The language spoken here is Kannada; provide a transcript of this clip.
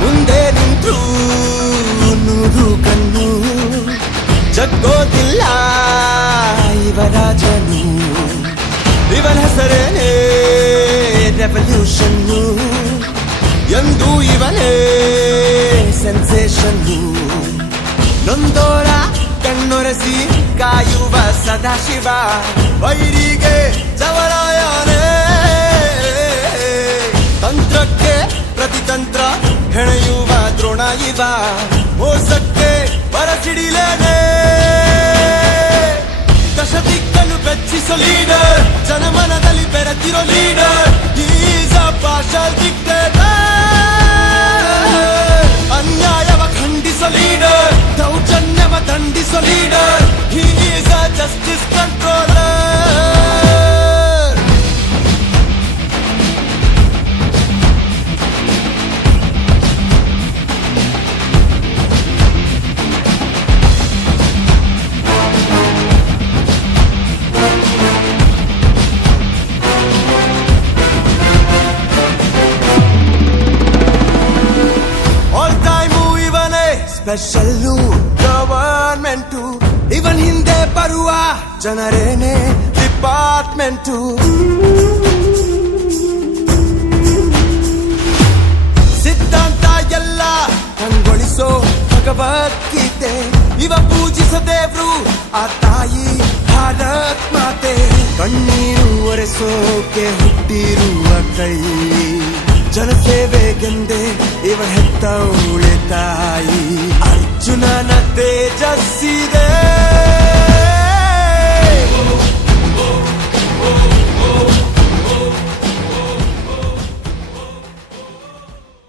ಮುಂದೆ ನಿಂತ್ರು ನೂರು ಕಣ್ಣು ಜಗ್ಗೋದಿಲ್ಲ ಯುವರಾಜನು ಇವನ ಹೆಸರೇನೇ ರೆವಲ್ಯೂಷನ್ನು ಎಂದು ಇವನೇ ಸೆನ್ಸೇಷನ್ನು ನೊಂದೋರ ಕಣ್ಣೊರೆಸಿ ಕಾಯುವ ಸದಾಶಿವ ವೈರಿಗೆ ಜವರಾಯನೇ ತಂತ್ರಕ್ಕೆ ಪ್ರತಿತಂತ್ರ ಹೆಣೆಯುವ ದ್ರೋಣ ಇವ ಮೋಸಕ್ಕೆ ಬರಸಿಡಿಲೇನೆ ದಶದಿಕ್ಕನ್ನು ಬೆಚ್ಚಿಸೋ ಲೀಡರ್ ಜನಮನದಲ್ಲಿ ಬೆರೆತಿರೋ leader is a partial dictator ಅನ್ಯಾಯವ ಖಂಡಿಸೋ ಲೀಡರ್ ದೌರ್ಜನ್ಯವ ದಂಡಿಸೋ leader is a justice controller special government ಇವನ್ ಹಿಂದೆ ಬರುವ ಜನರೇನೆ ಡಿಪಾರ್ಟ್ಮೆಂಟು ಸಿದ್ಧಾಂತ ಎಲ್ಲ ಕಂಗೊಳಿಸೋ ಭಗವದ್ಗೀತೆ ಇವ ಪೂಜಿಸೋ ದೇವ್ರು ಆ ತಾಯಿ ಭಾರತ್ ಮಾತೆ ಕಣ್ಣೀರು ಒರೆಸೋಕೆ ಹುಟ್ಟಿರುವ ಕೈ ಜನಸೇವೆಗೆಂದೇ ಇವ ಹೆತ್ತ ಉಳಿತಾಯಿ ಅರ್ಜುನನ ತೇಜಸ್ಸಿದೆ